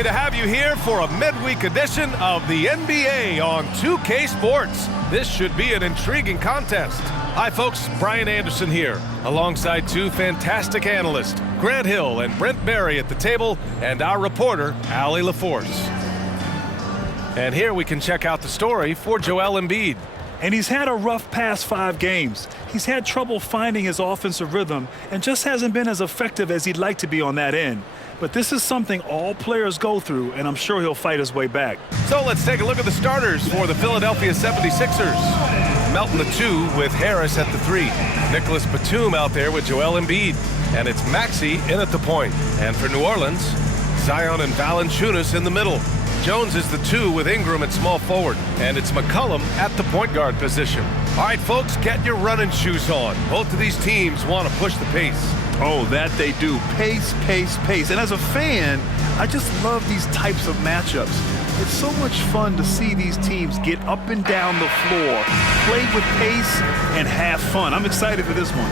happy to have you here for a midweek edition of the NBA on 2K Sports. This should be an intriguing contest. Hi folks, Brian Anderson here, alongside two fantastic analysts, Grant Hill and Brent Berry at the table, and our reporter, Allie LaForce. And here we can check out the story for Joel Embiid. And he's had a rough past 5 games. He's had trouble finding his offensive rhythm and just hasn't been as effective as he'd like to be on that end. But this is something all players go through, and I'm sure he'll fight his way back. So let's take a look at the starters for the Philadelphia 76ers. Melton the 2 with Harris at the 3. Nicholas Batum out there with Joel Embiid. And it's Maxey in at the point. And for New Orleans, Zion and Valanciunas in the middle. Jones is the 2 with Ingram at small forward. And it's McCollum at the point guard position. All right, folks, get your running shoes on. Both of these teams want to push the pace. Oh, that they do. Pace, pace, pace. And as a fan, I just love these types of matchups. It's so much fun to see these teams get up and down the floor, play with pace, and have fun. I'm excited for this one.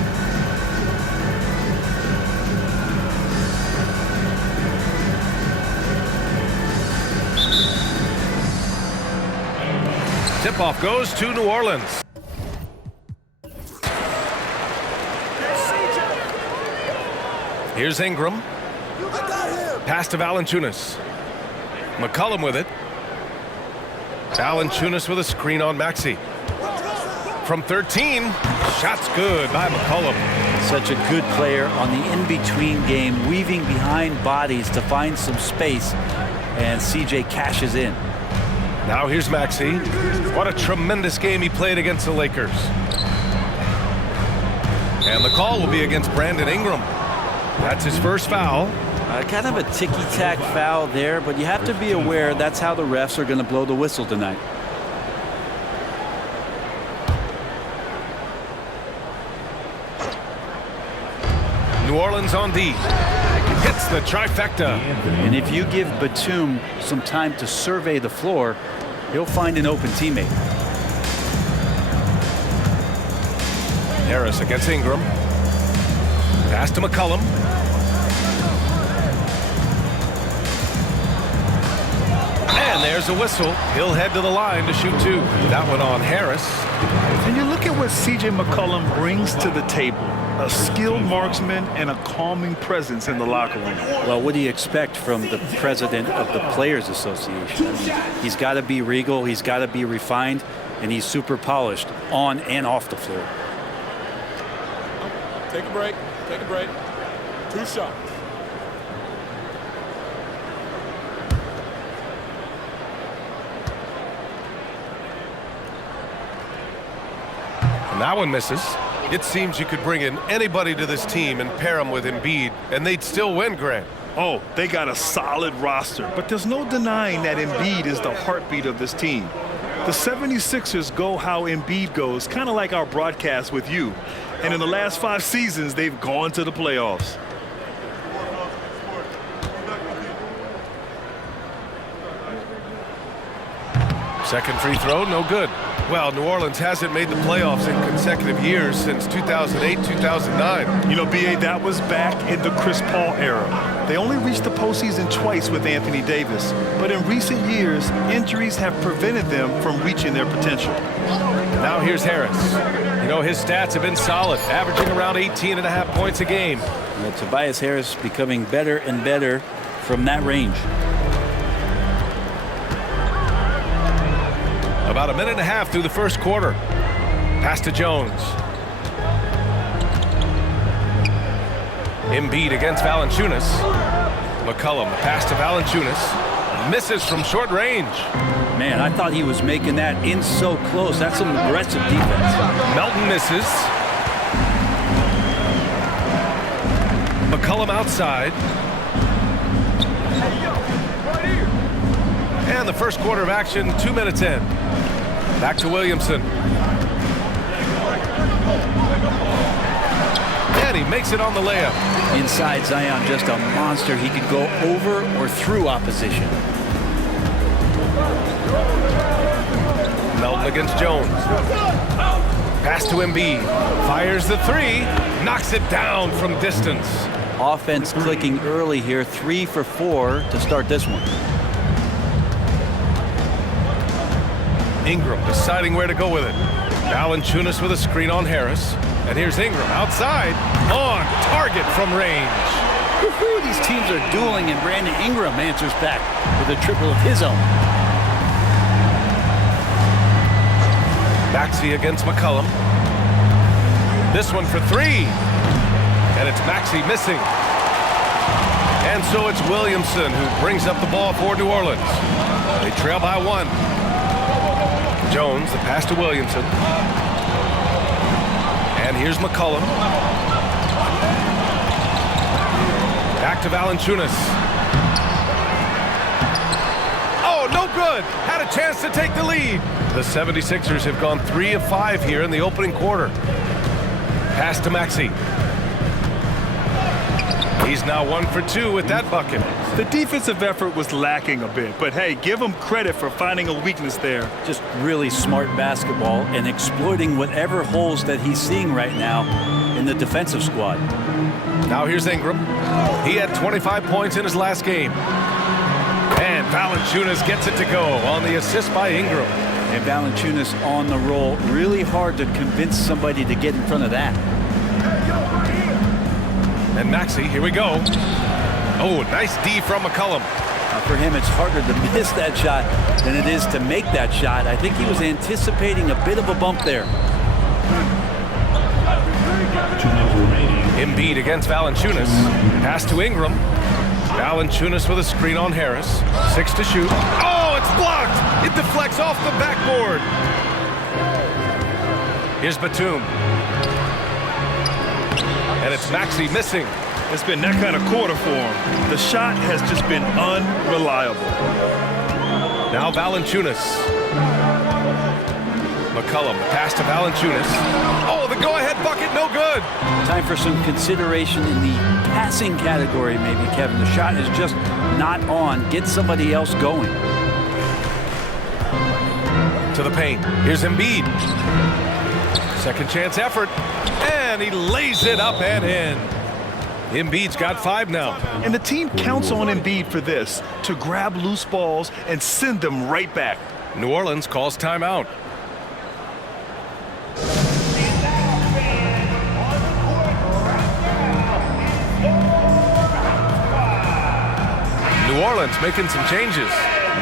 Tip-off goes to New Orleans. Here's Ingram. Pass to Valanciunas. McCollum with it. Valanciunas with a screen on Maxey. From 13, shot's good by McCollum. Such a good player on the in-between game, weaving behind bodies to find some space, and CJ cashes in. Now here's Maxey. What a tremendous game he played against the Lakers. And the call will be against Brandon Ingram. That's his first foul. Kind of a ticky-tack foul there, but you have to be aware that's how the refs are going to blow the whistle tonight. New Orleans on D. Hits the trifecta. And if you give Batum some time to survey the floor, he'll find an open teammate. Harris against Ingram. Pass to McCollum. And there's a whistle. He'll head to the line to shoot 2. That one on Harris. And you look at what C.J. McCollum brings to the table. A skilled marksman and a calming presence in the locker room. Well, what do you expect from the president of the Players Association? I mean, he's got to be regal, he's got to be refined, and he's super polished on and off the floor. Take a break. Take a break. 2 shots. And that one misses. It seems you could bring in anybody to this team and pair them with Embiid, and they'd still win, Grant. Oh, they got a solid roster, but there's no denying that Embiid is the heartbeat of this team. The 76ers go how Embiid goes, kind of like our broadcast with you. And in the last 5 seasons, they've gone to the playoffs. Second free throw, no good. Well, New Orleans hasn't made the playoffs in consecutive years since 2008, 2009. You know, B.A., that was back in the Chris Paul era. They only reached the postseason twice with Anthony Davis. But in recent years, injuries have prevented them from reaching their potential. Now here's Harris. You know, his stats have been solid, averaging around 18.5 points a game. Tobias Harris becoming better and better from that range. About a minute and a half through the first quarter. Pass to Jones. Embiid against Valanciunas. McCollum, pass to Valanciunas. Misses from short range. Man, I thought he was making that in so close. That's some aggressive defense. Melton misses. McCollum outside. And the first quarter of action, 2 minutes in. Back to Williamson. And he makes it on the layup. Inside Zion, just a monster. He could go over or through opposition. Melton against Jones. Pass to Embiid. Fires the 3. Knocks it down from distance. Offense clicking early here. 3 for 4 to start this one. Ingram deciding where to go with it. Valanciunas with a screen on Harris. And here's Ingram outside, on target from range. Woo-hoo, these teams are dueling, and Brandon Ingram answers back with a triple of his own. Maxey against McCollum. This one for 3. And it's Maxey missing. And so it's Williamson who brings up the ball for New Orleans. They trail by 1. Jones, the pass to Williamson. And here's McCollum. Back to Valanciunas. Oh, no good. Had a chance to take the lead. The 76ers have gone 3 of 5 here in the opening quarter. Pass to Maxey. He's now 1 for 2 with that bucket. The defensive effort was lacking a bit, but hey, give him credit for finding a weakness there. Just really smart basketball and exploiting whatever holes that he's seeing right now in the defensive squad. Now here's Ingram. He had 25 points in his last game. And Valanciunas gets it to go on the assist by Ingram. And Valanciunas on the roll. Really hard to convince somebody to get in front of that. And Maxey, here we go. Oh, nice D from McCollum. For him, it's harder to miss that shot than it is to make that shot. I think he was anticipating a bit of a bump there. Embiid against Valanciunas. Pass to Ingram. Valanciunas with a screen on Harris. 6 to shoot. Oh, it's blocked. It deflects off the backboard. Here's Batum. And it's Maxey missing. It's been that kind of quarter for him. The shot has just been unreliable. Now Valanciunas. McCollum, pass to Valanciunas. Oh, the go-ahead bucket, no good. Time for some consideration in the passing category, maybe, Kevin. The shot is just not on. Get somebody else going. To the paint. Here's Embiid. Second chance effort. And he lays it up and in. Embiid's got 5 now. And the team counts on Embiid for this, to grab loose balls and send them right back. New Orleans calls timeout. New Orleans making some changes.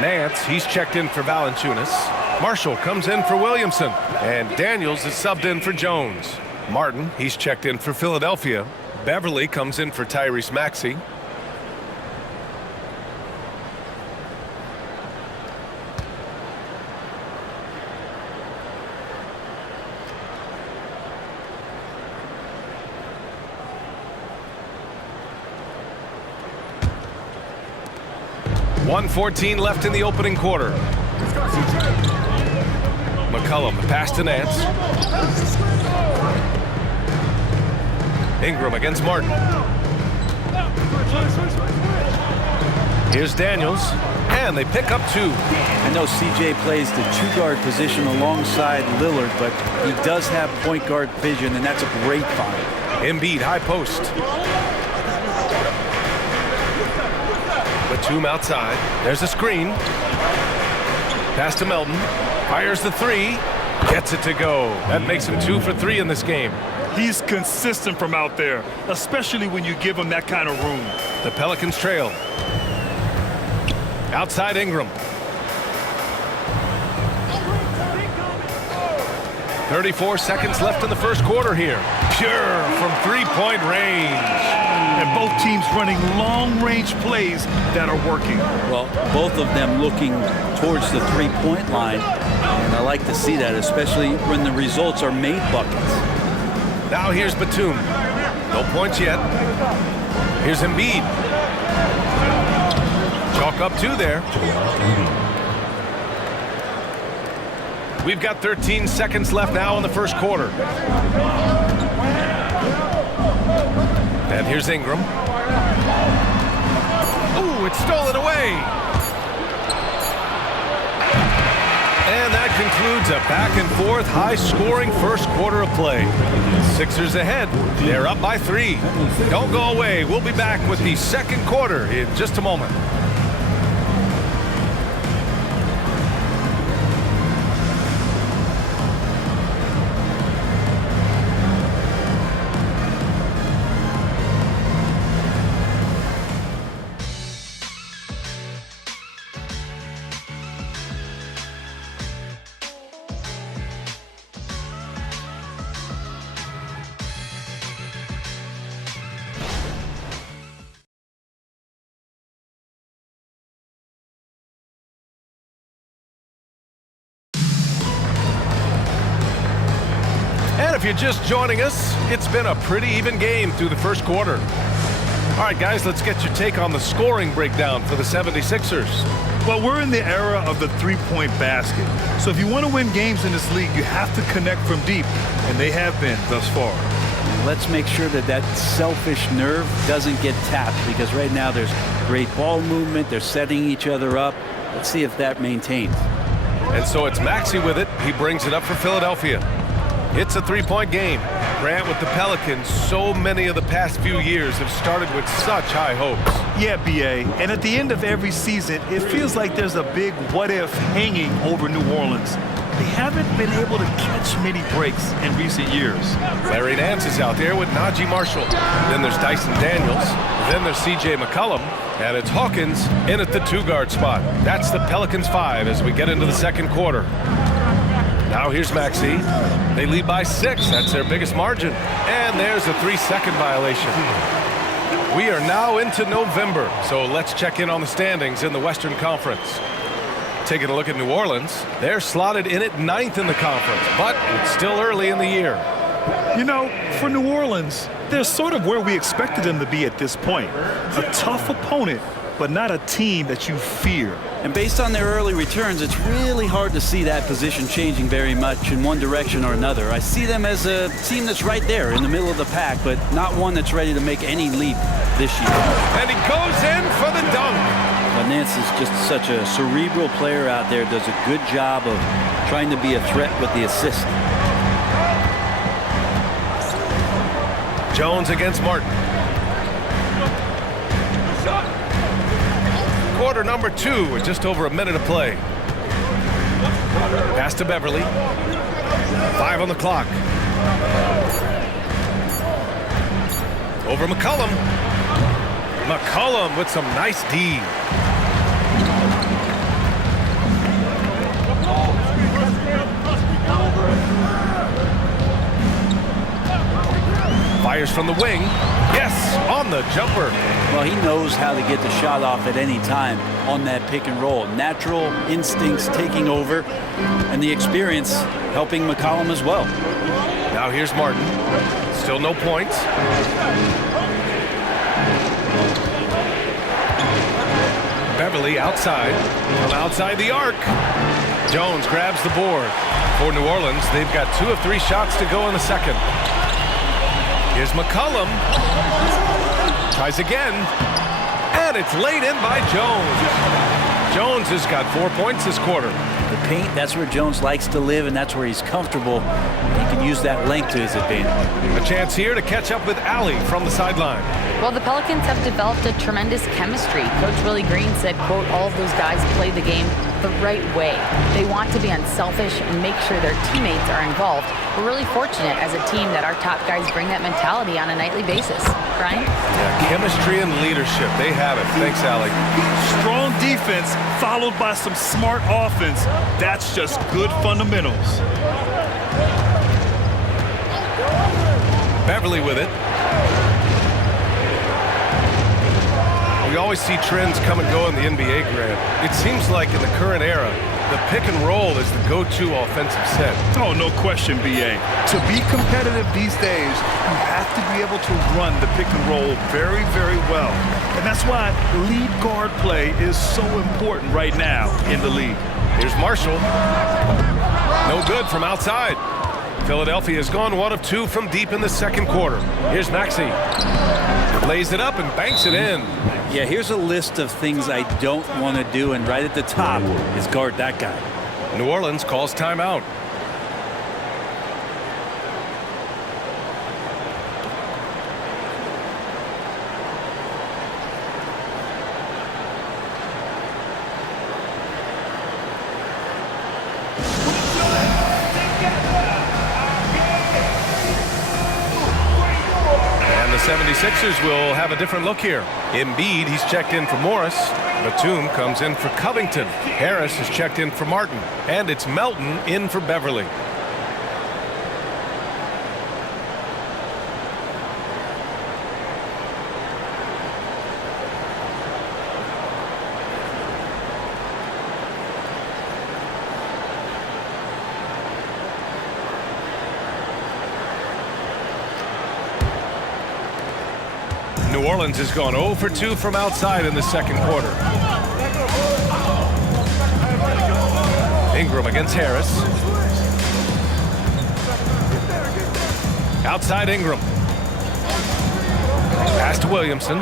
Nance, he's checked in for Valanciunas. Marshall comes in for Williamson. And Daniels is subbed in for Jones. Martin, he's checked in for Philadelphia. Beverly comes in for Tyrese Maxey. .114 left in the opening quarter. McCollum, the pass to Nance. Ingram against Martin. Here's Daniels, and they pick up 2. I know CJ plays the 2-guard position alongside Lillard, but he does have point guard vision, and that's a great find. Embiid, high post. Batum outside. There's a screen. Pass to Melton. Fires the 3. Gets it to go. That makes him 2 for 3 in this game. He's consistent from out there, especially when you give him that kind of room. The Pelicans trail. Outside Ingram. 34 seconds left in the first quarter here. Pure from 3-point range. And both teams running long-range plays that are working. Well, both of them looking towards the 3-point line. And I like to see that, especially when the results are made buckets. Now here's Batum. No points yet. Here's Embiid. Chalk up 2 there. We've got 13 seconds left now in the first quarter. And here's Ingram. Ooh, it's stolen away. And that concludes a back-and-forth, high-scoring first quarter of play. Sixers ahead. They're up by 3. Don't go away. We'll be back with the second quarter in just a moment. And if you're just joining us, it's been a pretty even game through the first quarter. All right, guys, let's get your take on the scoring breakdown for the 76ers. Well, we're in the era of the three-point basket. So if you want to win games in this league, you have to connect from deep, and they have been thus far. Let's make sure that that selfish nerve doesn't get tapped, because right now there's great ball movement. They're setting each other up. Let's see if that maintains. And so it's Maxey with it. He brings it up for Philadelphia. It's a three-point game. Grant, with the Pelicans, so many of the past few years have started with such high hopes. Yeah, B.A. And at the end of every season, it feels like there's a big what-if hanging over New Orleans. They haven't been able to catch many breaks in recent years. Larry Nance is out there with Najee Marshall. Then there's Dyson Daniels. Then there's C.J. McCollum. And it's Hawkins in at the 2-guard spot. That's the Pelicans 5 as we get into the second quarter. Now here's Maxey. They lead by 6. That's their biggest margin. And there's a 3-second violation. We are now into November, so let's check in on the standings in the Western Conference. Taking a look at New Orleans, they're slotted in at 9th in the conference, but it's still early in the year. You know, for New Orleans, they're sort of where we expected them to be at this point. A tough opponent, but not a team that you fear. And based on their early returns, it's really hard to see that position changing very much in one direction or another. I see them as a team that's right there in the middle of the pack, but not one that's ready to make any leap this year. And he goes in for the dunk. But Nance is just such a cerebral player out there, does a good job of trying to be a threat with the assist. Jones against Martin. Quarter number 2 with just over a minute of play. Pass to Beverly. 5 on the clock. Over McCollum. McCollum with some nice D. Fires from the wing. Yes, on the jumper. Well, he knows how to get the shot off at any time on that pick and roll. Natural instincts taking over, and the experience helping McCollum as well. Now here's Martin. Still no points. Beverly outside. From outside the arc. Jones grabs the board. For New Orleans, they've got 2 of 3 shots to go in the second. Here's McCollum. Tries again. And it's laid in by Jones. Jones has got 4 points this quarter. The paint, that's where Jones likes to live, and that's where he's comfortable. He can use that length to his advantage. A chance here to catch up with Allie from the sideline. Well, the Pelicans have developed a tremendous chemistry. Coach Willie Green said, quote, all of those guys play the game the right way. They want to be unselfish and make sure their teammates are involved. We're really fortunate as a team that our top guys bring that mentality on a nightly basis. Brian? Yeah, chemistry and leadership. They have it. Thanks, Allie. Strong defense followed by some smart offense. That's just good fundamentals. Beverly with it. We always see trends come and go in the NBA, Grant. It seems like in the current era, the pick and roll is the go-to offensive set. Oh, no question, B.A. To be competitive these days, you have to be able to run the pick and roll very, very well. And that's why lead guard play is so important right now in the league. Here's Marshall. No good from outside. Philadelphia has gone 1 of 2 from deep in the second quarter. Here's Maxey. Lays it up and banks it in. Yeah, here's a list of things I don't want to do, and right at the top is guard that guy. New Orleans calls timeout. And the 76ers will have a different look here. Embiid, he's checked in for Morris. Batum comes in for Covington. Harris is checked in for Martin. And it's Melton in for Beverly. New Orleans has gone 0 for 2 from outside in the second quarter. Ingram against Harris. Outside Ingram. Pass to Williamson.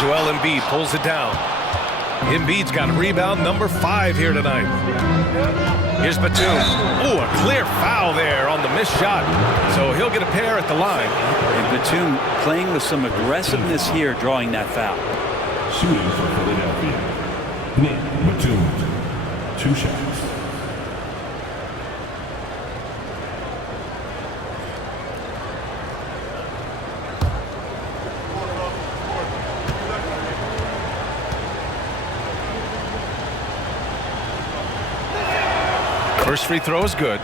Joel Embiid pulls it down. Embiid's got rebound number 5 here tonight. Here's Batum. Ooh, a clear foul there on the missed shot. So he'll get a pair at the line. And Batum playing with some aggressiveness here, drawing that foul. Shooting for Philadelphia. Nick Batum. 2 shots. First free throw is good.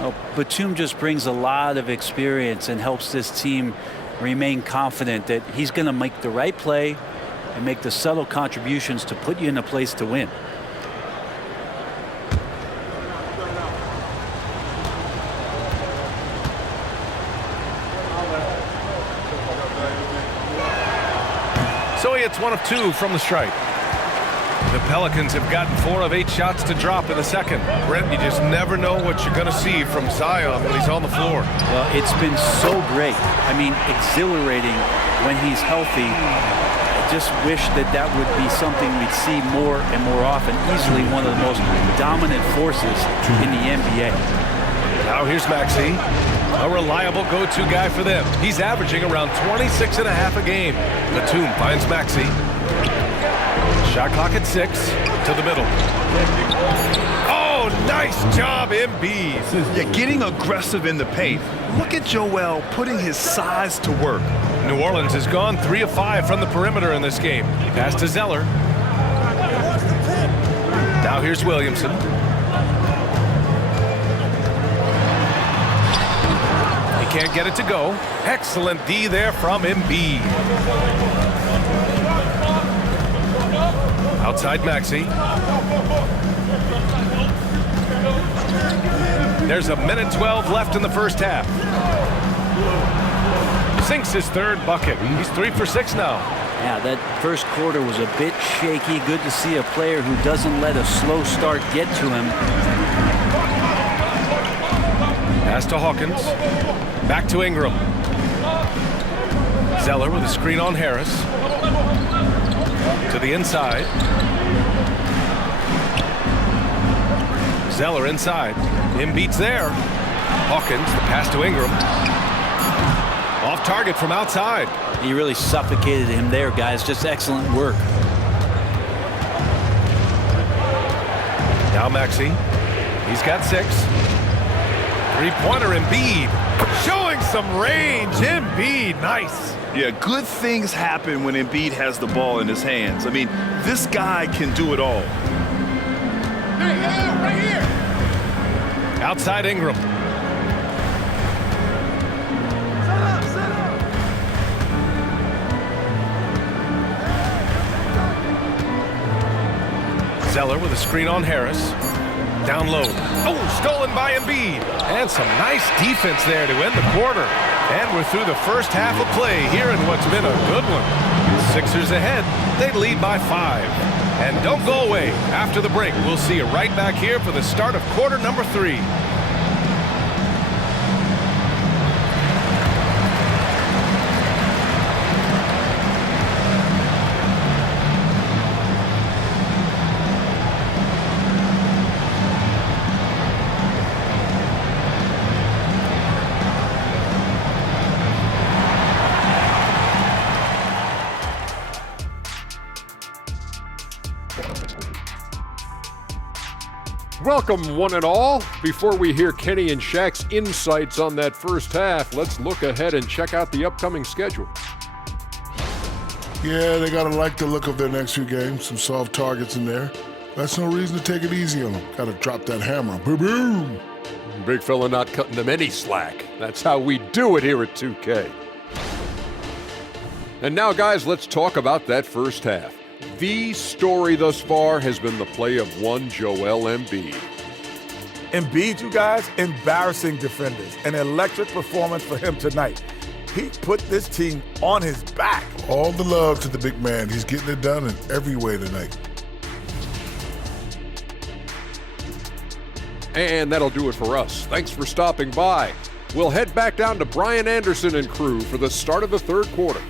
Well, Batum just brings a lot of experience and helps this team remain confident that he's going to make the right play and make the subtle contributions to put you in a place to win. So he hits 1 of 2 from the stripe. The Pelicans have gotten 4 of 8 shots to drop in the second. Brent, you just never know what you're going to see from Zion when he's on the floor. Well, it's been so great. I mean, exhilarating when he's healthy. I just wish that would be something we'd see more and more often. Easily one of the most dominant forces in the NBA. Now here's Maxey, a reliable go-to guy for them. He's averaging around 26.5 a game. Batum finds Maxey. Shot clock at 6 to the middle. Oh, nice job, Embiid. Yeah, getting aggressive in the paint. Look at Joel putting his size to work. New Orleans has gone 3 of 5 from the perimeter in this game. Pass to Zeller. Now here's Williamson. He can't get it to go. Excellent D there from Embiid. Outside Maxey. There's a minute 12 left in the first half. Sinks his 3rd bucket. He's 3 for 6 now. Yeah, that first quarter was a bit shaky. Good to see a player who doesn't let a slow start get to him. Pass to Hawkins. Back to Ingram. Zeller with a screen on Harris. To the inside. Zeller inside. Embiid's there. Hawkins, the pass to Ingram. Off target from outside. He really suffocated him there, guys. Just excellent work. Now Maxey. He's got 6. Three-pointer Embiid. Showing some range. Embiid, nice. Yeah, good things happen when Embiid has the ball in his hands. I mean, this guy can do it all. Right here. Outside Ingram. Zeller with a screen on Harris. Down low. Oh, stolen by Embiid. And some nice defense there to end the quarter. And we're through the first half of play here in what's been a good one. Sixers ahead. They lead by 5. And don't go away. After the break, we'll see you right back here for the start of quarter number 3. Welcome, one and all. Before we hear Kenny and Shaq's insights on that first half, let's look ahead and check out the upcoming schedule. Yeah, they got to like the look of their next few games. Some soft targets in there. That's no reason to take it easy on them. Got to drop that hammer. Boom! Big fella not cutting them any slack. That's how we do it here at 2K. And now, guys, let's talk about that first half. The story thus far has been the play of one Joel Embiid. Embiid, you guys, embarrassing defenders. An electric performance for him tonight. He put this team on his back. All the love to the big man. He's getting it done in every way tonight. And that'll do it for us. Thanks for stopping by. We'll head back down to Brian Anderson and crew for the start of the third quarter.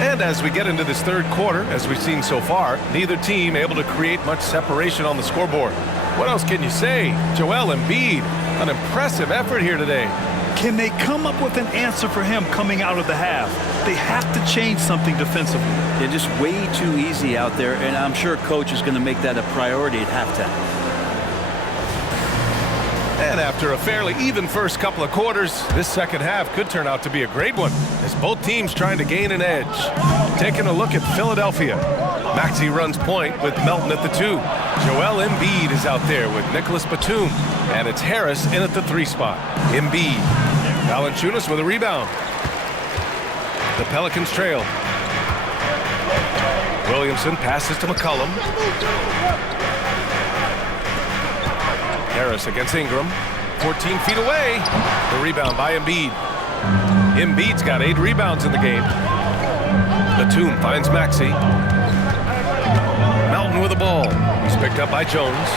And as we get into this third quarter, as we've seen so far, neither team able to create much separation on the scoreboard. What else can you say? Joel Embiid, an impressive effort here today. Can they come up with an answer for him coming out of the half? They have to change something defensively. They're just way too easy out there, and I'm sure coach is going to make that a priority at halftime. And after a fairly even first couple of quarters, this second half could turn out to be a great one, as both teams trying to gain an edge. Taking a look at Philadelphia. Maxey runs point with Melton at the 2. Joel Embiid is out there with Nicholas Batum, and it's Harris in at the 3 spot. Embiid. Valanciunas with a rebound. The Pelicans trail. Williamson passes to McCollum. Harris against Ingram, 14 feet away. The rebound by Embiid. Embiid's got 8 rebounds in the game. Batum finds Maxey. Melton with the ball. He's picked up by Jones.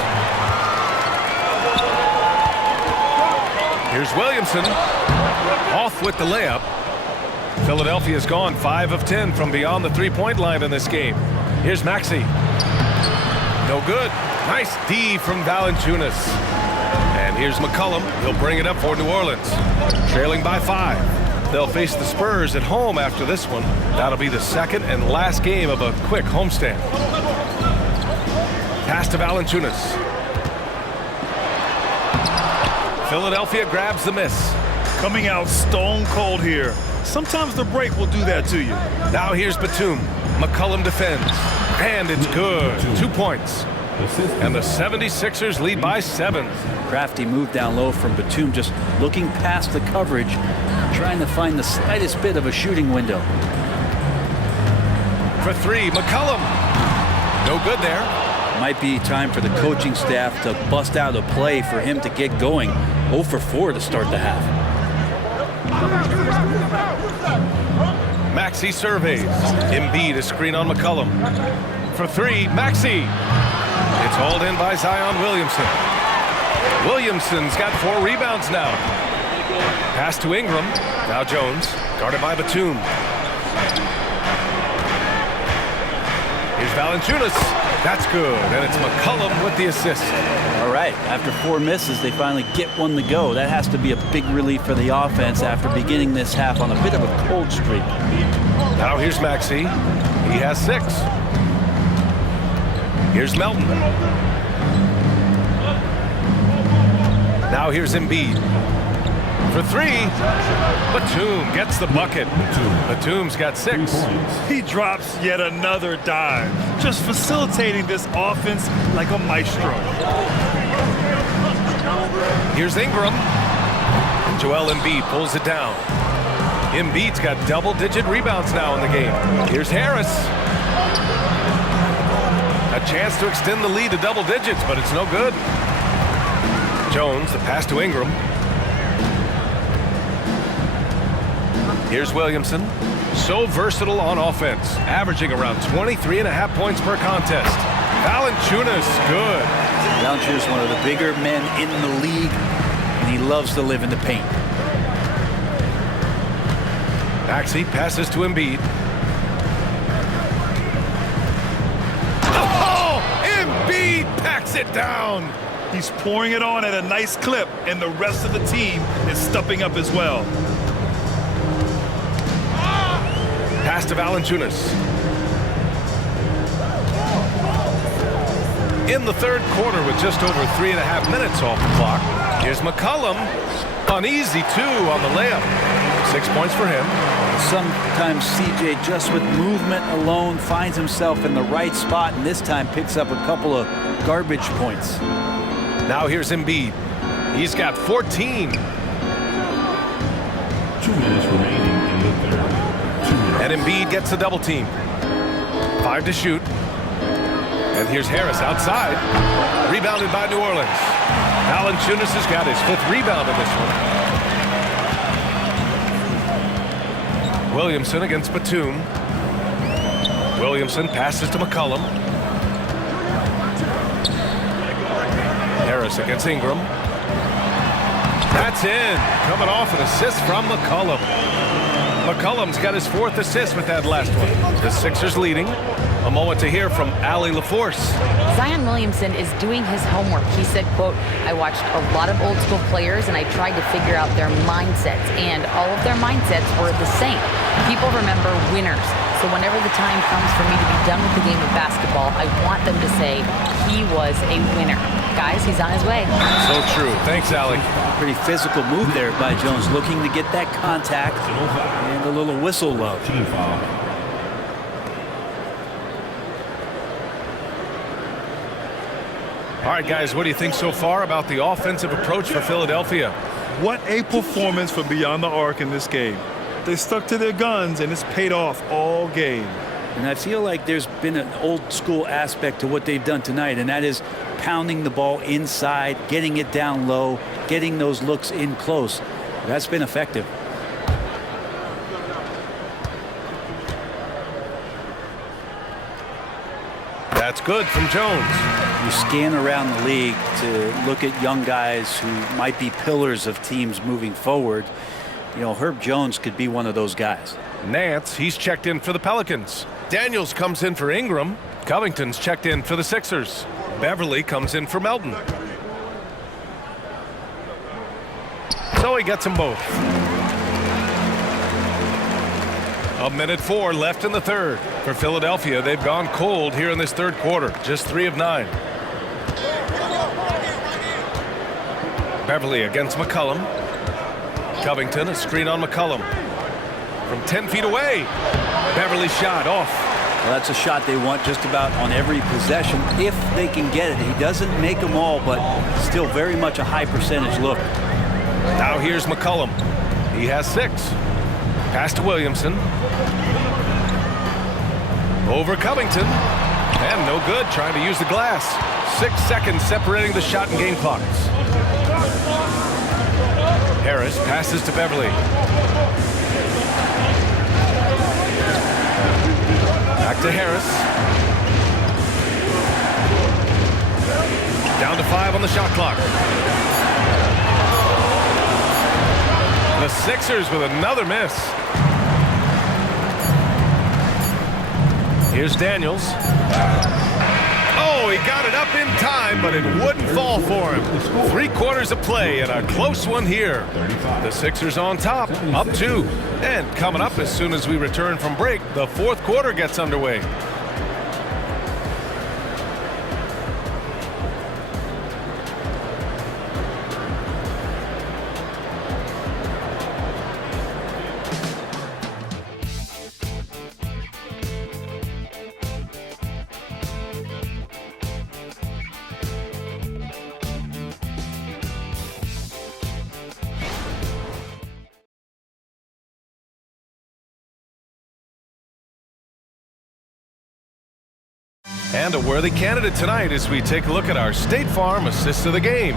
Here's Williamson. Off with the layup. Philadelphia's gone 5 of 10 from beyond the three-point line in this game. Here's Maxey. No good. Nice D from Valanciunas. And here's McCollum. He'll bring it up for New Orleans. Trailing by 5. They'll face the Spurs at home after this one. That'll be the second and last game of a quick homestand. Pass to Valanciunas. Philadelphia grabs the miss. Coming out stone cold here. Sometimes the break will do that to you. Now here's Batum. McCollum defends. And it's good. 2 points. And the 76ers lead by 7. Crafty move down low from Batum, just looking past the coverage, trying to find the slightest bit of a shooting window. For 3, McCollum. No good there. Might be time for the coaching staff to bust out a play for him to get going. 0 for 4 to start the half. Maxey surveys. Embiid a screen on McCollum. For 3, Maxey. It's hauled in by Zion Williamson. Williamson's got 4 rebounds now. Pass to Ingram. Now Jones, guarded by Batum. Here's Valanciunas. That's good, and it's McCollum with the assist. All right, after 4 misses, they finally get one to go. That has to be a big relief for the offense after beginning this half on a bit of a cold streak. Now here's Maxey. He has 6. Here's Melton. Now here's Embiid. For 3, Batum gets the bucket. Batum's got 6. He drops yet another dime, just facilitating this offense like a maestro. Here's Ingram. And Joel Embiid pulls it down. Embiid's got double-digit rebounds now in the game. Here's Harris. A chance to extend the lead to double digits, but it's no good. Jones, the pass to Ingram. Here's Williamson. So versatile on offense, averaging around 23.5 points per contest. Valanciunas, good. Valanciunas, one of the bigger men in the league, and he loves to live in the paint. Maxey passes to Embiid. Embiid it down. He's pouring it on at a nice clip, and the rest of the team is stepping up as well. Pass to Valanciunas. In the third quarter with just over 3.5 minutes off the clock. Here's McCollum. An easy 2 on the layup. 6 points for him. Sometimes CJ, just with movement alone, finds himself in the right spot, and this time picks up a couple of garbage points. Now here's Embiid. He's got 14. 2 minutes remaining in the third. 2 minutes. And Embiid gets the double team. 5 to shoot. And here's Harris outside. Rebounded by New Orleans. Valanciunas has got his 5th rebound in this one. Williamson against Batum. Williamson passes to McCollum. Harris against Ingram. That's in. Coming off an assist from McCollum. McCollum's got his 4th assist with that last one. The Sixers leading. A moment to hear from Allie LaForce. Zion Williamson is doing his homework. He said, quote, I watched a lot of old school players and I tried to figure out their mindsets, and all of their mindsets were the same. People remember winners. So whenever the time comes for me to be done with the game of basketball, I want them to say he was a winner. Guys, he's on his way. So true. Thanks, Allie. Pretty physical move there by Jones, looking to get that contact and a little whistle low. Team foul. All right, guys, what do you think so far about the offensive approach for Philadelphia? What a performance for Beyond the Arc in this game. They stuck to their guns, and it's paid off all game. And I feel like there's been an old school aspect to what they've done tonight, and that is pounding the ball inside, getting it down low, getting those looks in close. That's been effective. That's good from Jones. You scan around the league to look at young guys who might be pillars of teams moving forward. You know, Herb Jones could be one of those guys. Nance, he's checked in for the Pelicans. Daniels comes in for Ingram. Covington's checked in for the Sixers. Beverly comes in for Melton. So he gets them both. 1:04 left in the third. For Philadelphia, they've gone cold here in this third quarter. Just 3 of 9. Beverly against McCollum. Covington, a screen on McCollum. From 10 feet away. Beverly's shot off. Well, that's a shot they want just about on every possession if they can get it. He doesn't make them all, but still very much a high percentage look. Now here's McCollum. He has 6. Pass to Williamson. Over Covington. And no good, trying to use the glass. 6 seconds separating the shot and game clocks. Harris passes to Beverly. Back to Harris. Down to 5 on the shot clock. The Sixers with another miss. Here's Daniels. Oh, he got it up in time, but it wouldn't fall for him. 3 quarters of play and a close one here. The Sixers on top, up 2. And coming up as soon as we return from break, the 4th quarter gets underway. And a worthy candidate tonight as we take a look at our State Farm assist of the game.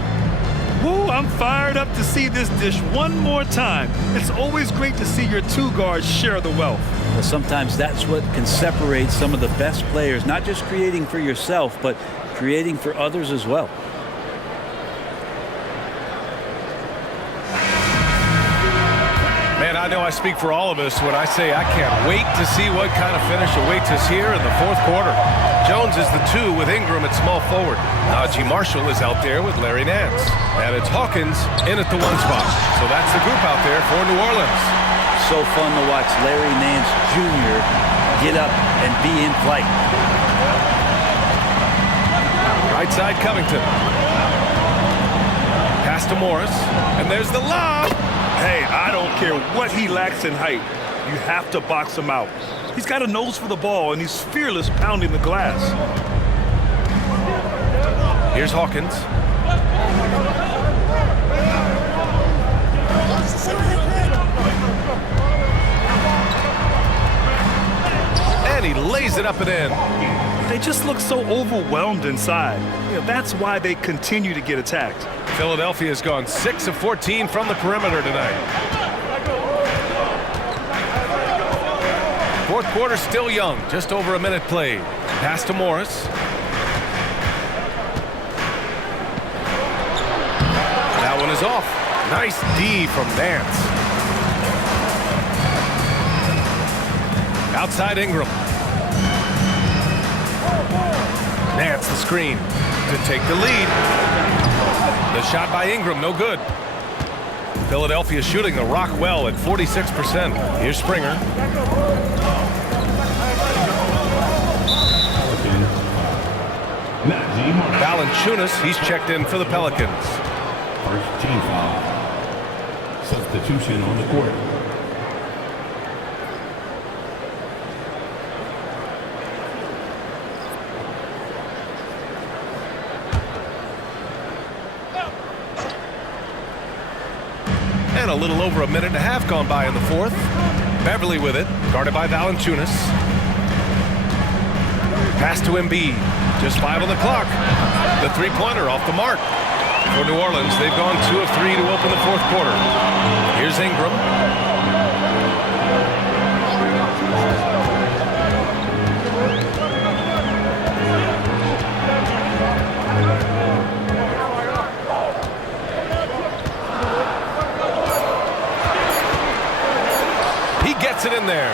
Woo, I'm fired up to see this dish one more time. It's always great to see your 2 guards share the wealth. Well, sometimes that's what can separate some of the best players, not just creating for yourself, but creating for others as well. Man, I know I speak for all of us when I say I can't wait to see what kind of finish awaits us here in the 4th quarter. Jones is the 2 with Ingram at small forward. Najee Marshall is out there with Larry Nance. And it's Hawkins in at the 1 spot. So that's the group out there for New Orleans. So fun to watch Larry Nance Jr. get up and be in flight. Right side Covington. Pass to Morris. And there's the lob. Hey, I don't care what he lacks in height. You have to box him out. He's got a nose for the ball, and he's fearless pounding the glass. Here's Hawkins. And he lays it up and in. They just look so overwhelmed inside. That's why they continue to get attacked. Philadelphia's gone 6 of 14 from the perimeter tonight. Fourth quarter still young, just over a minute played. Pass to Morris. That one is off. Nice D from Nance. Outside Ingram. Nance the screen to take the lead. The shot by Ingram, no good. Philadelphia shooting the rock well at 46%. Here's Springer. Valanciunas, he's checked in for the Pelicans. First team foul. Substitution on the court. And a little over a minute and a half gone by in the fourth. Beverly with it, guarded by Valanciunas. Pass to Embiid. Just 5 on the clock. The three-pointer off the mark. For New Orleans, they've gone 2 of 3 to open the fourth quarter. Here's Ingram. He gets it in there.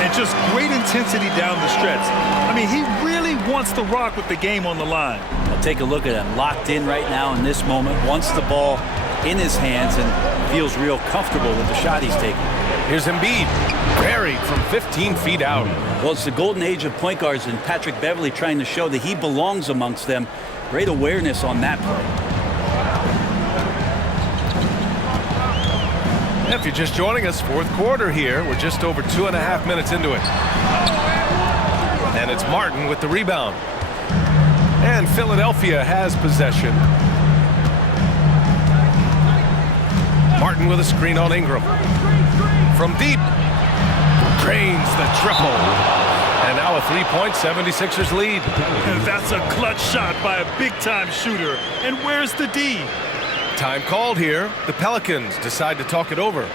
And just great intensity down the stretch. I mean, he really wants to rock with the game on the line. Well, take a look at him, locked in right now in this moment, wants the ball in his hands and feels real comfortable with the shot he's taking. Here's Embiid, buried from 15 feet out. Well, it's the golden age of point guards, and Patrick Beverly trying to show that he belongs amongst them. Great awareness on that play. If you're just joining us, fourth quarter here. We're just over 2.5 minutes into it. And it's Martin with the rebound. And Philadelphia has possession. Martin with a screen on Ingram. From deep. Drains the triple. And now a 3-point 76ers lead. And that's a clutch shot by a big-time shooter. And where's the D? Time called here. The Pelicans decide to talk it over.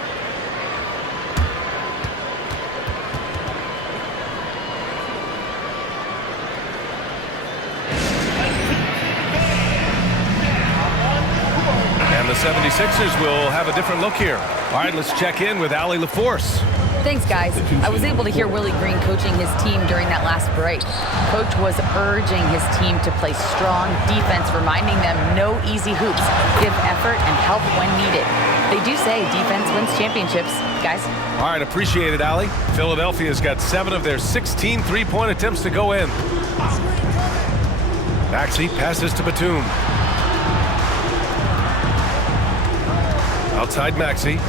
And the 76ers will have a different look here. All right, let's check in with Allie LaForce. Thanks, guys. I was able to hear Willie Green coaching his team during that last break. Coach was urging his team to play strong defense, reminding them no easy hoops, give effort, and help when needed. They do say defense wins championships, guys. All right, appreciate it, Allie. Philadelphia's got 7 of their 16 three-point attempts to go in. Maxey passes to Batum. Outside Maxey.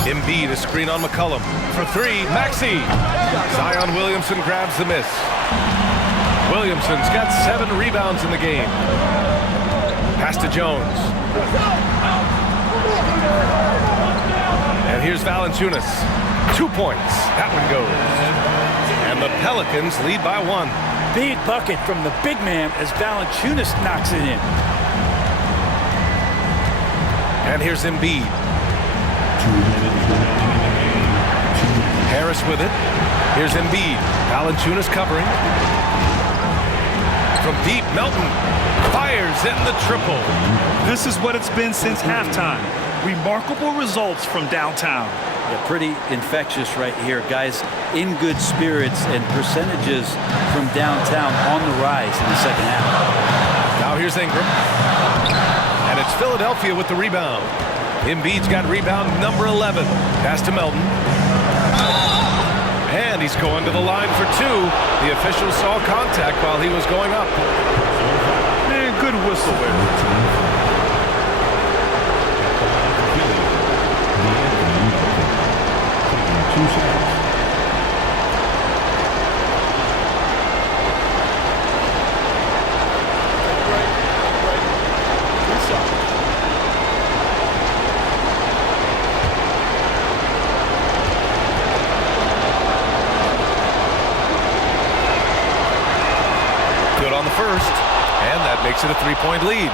Embiid, a screen on McCollum. For 3, Maxey. Zion Williamson grabs the miss. Williamson's got 7 rebounds in the game. Pass to Jones. And here's Valanciunas. 2 points. That one goes. And the Pelicans lead by 1. Big bucket from the big man as Valanciunas knocks it in. And here's Embiid. 2 minutes remaining in the game. Harris with it. Here's Embiid. Valanciunas covering. From deep, Melton fires in the triple. This is what it's been since halftime. Remarkable results from downtown. Yeah, pretty infectious right here. Guys in good spirits and percentages from downtown on the rise in the second half. Now here's Ingram. And it's Philadelphia with the rebound. Embiid's got rebound number 11. Pass to Melton. And he's going to the line for two. The official saw contact while he was going up. Man, good whistle there. Good on the first, and that makes it a three-point lead.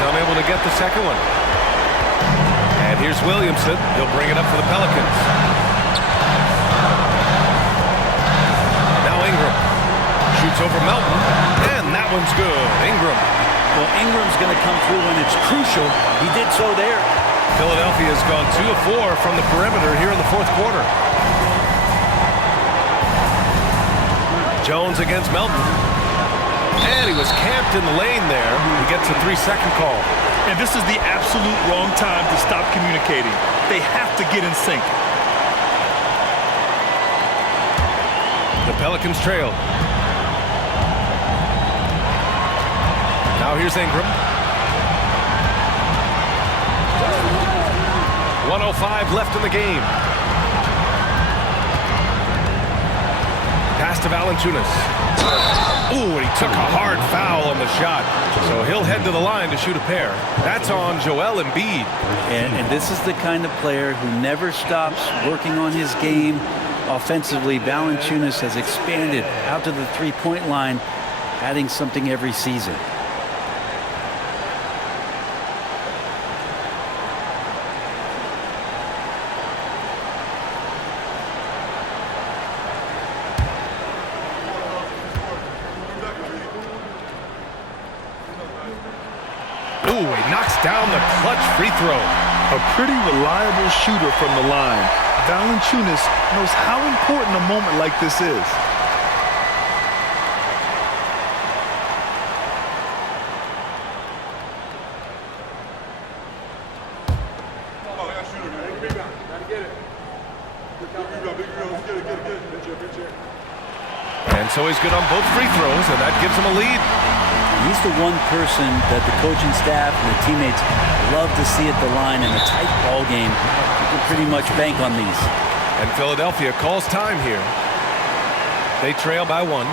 Unable to get the second one. And here's Williamson. He'll bring it up for the Pelicans. Now Ingram shoots over Melton, and that one's good. Ingram. Well, Ingram's going to come through when it's crucial. He did so there. Philadelphia has gone 2 of 4 from the perimeter here in the fourth quarter. Jones against Melton. And he was camped in the lane there. He gets a 3-second call. And this is the absolute wrong time to stop communicating. They have to get in sync. The Pelicans trail. Now here's Ingram. 1:05 left in the game. Pass to Valanciunas. Ooh, and he took a hard foul on the shot. So he'll head to the line to shoot a pair. That's on Joel Embiid. And this is the kind of player who never stops working on his game offensively. Valanciunas has expanded out to the three-point line, adding something every season. Ooh, he knocks down the clutch free throw. A pretty reliable shooter from the line. Valanciunas knows how important a moment like this is. And so he's good on both free throws, and that gives him a lead. He's the one person that the coaching staff and the teammates love to see at the line in a tight ball game. You can pretty much bank on these. And Philadelphia calls time here. They trail by 1.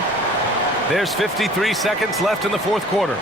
There's 53 seconds left in the fourth quarter.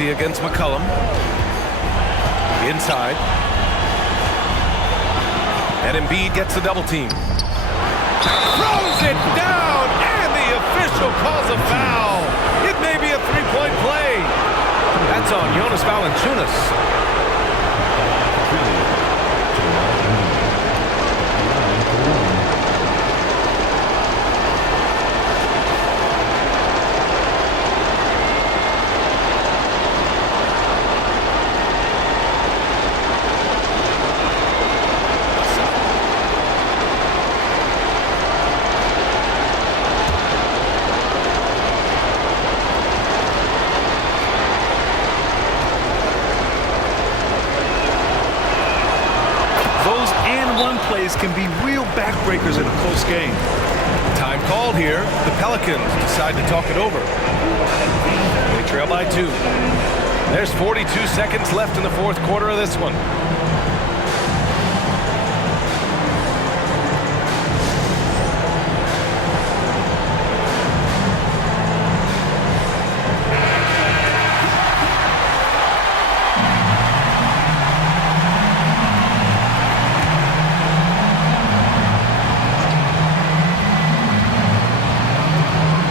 Against McCollum. Inside. And Embiid gets the double team. Throws it down, and the official calls a foul. It may be a three-point play. That's on Jonas Valanciunas. plays can be real backbreakers in a close game. Time called here. The Pelicans decide to talk it over. They trail by 2. There's 42 seconds left in the fourth quarter of this one.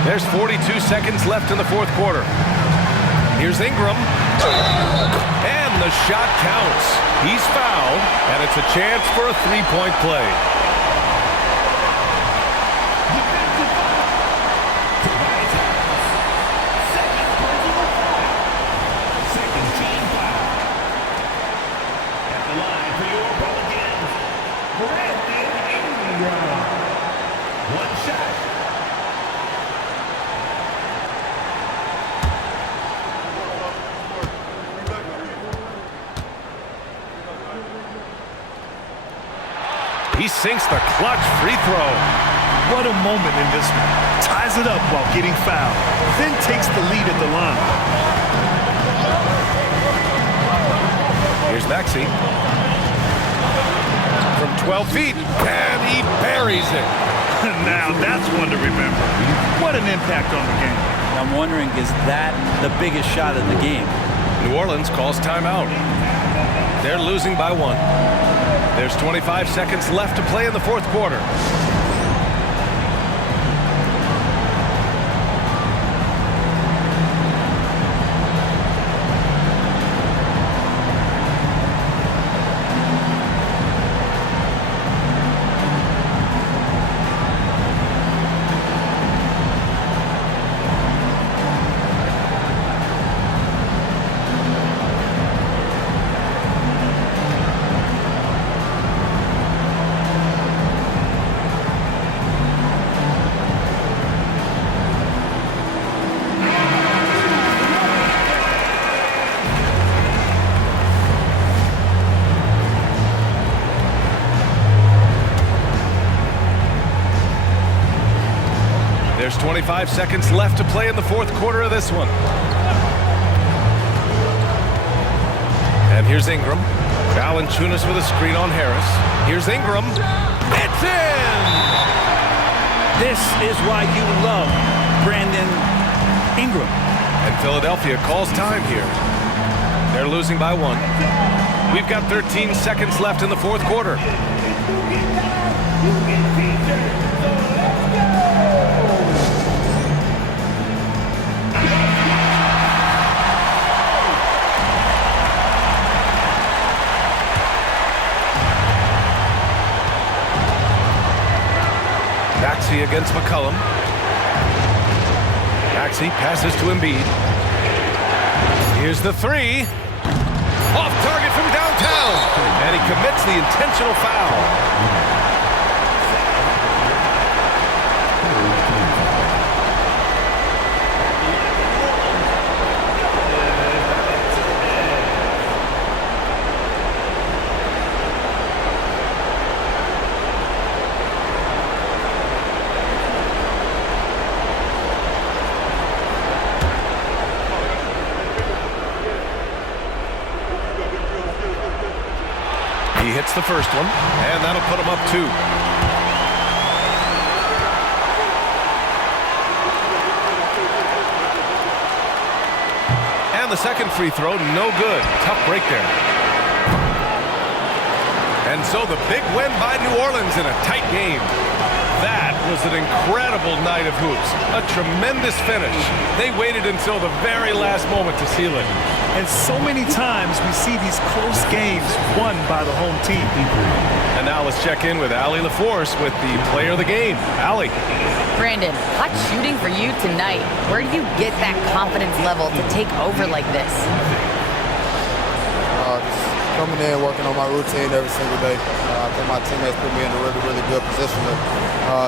There's 42 seconds left in the fourth quarter. Here's Ingram. And the shot counts. He's fouled, and it's a chance for a three-point play. Second team foul. At the line for your Pelicans, Brandon Ingram. One shot. He sinks the clutch free throw. What a moment in this one. Ties it up while getting fouled. Then takes the lead at the line. Here's Maxey. From 12 feet, and he buries it. Now that's one to remember. What an impact on the game. I'm wondering, is that the biggest shot of the game? New Orleans calls timeout. They're losing by 1. There's 25 seconds left to play in the fourth quarter. There's 25 seconds left to play in the fourth quarter of this one. And here's Ingram. Valanciunas with a screen on Harris. Here's Ingram. It's in! This is why you love Brandon Ingram. And Philadelphia calls time here. They're losing by 1. We've got 13 seconds left in the fourth quarter. Maxey against McCollum. Maxey passes to Embiid. Here's the 3. Off target from downtown. And he commits the intentional foul. He hits the first one, and that'll put him up 2. And the second free throw, no good. Tough break there. And so the big win by New Orleans in a tight game. That was an incredible night of hoops. A tremendous finish. They waited until the very last moment to seal it. And so many times we see these close games won by the home team. And now let's check in with Allie LaForce with the player of the game. Allie. Brandon, hot shooting for you tonight. Where do you get that confidence level to take over like this? Just coming in, working on my routine every single day. I think my teammates put me in a really, really good position to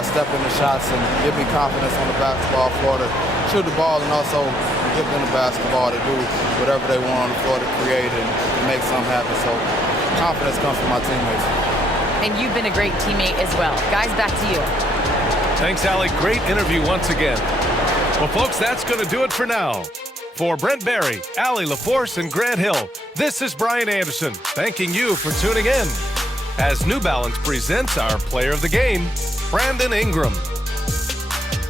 step in the shots and give me confidence on the basketball floor to shoot the ball and also give them the basketball to do whatever they want on the floor to create and make something happen. So confidence comes from my teammates. and you've been a great teammate as well. Guys, back to you. Thanks, Allie. Great interview once again. Well, folks, that's going to do it for now. For Brent Barry, Allie LaForce, and Grant Hill, this is Brian Anderson, thanking you for tuning in as New Balance presents our player of the game, Brandon Ingram.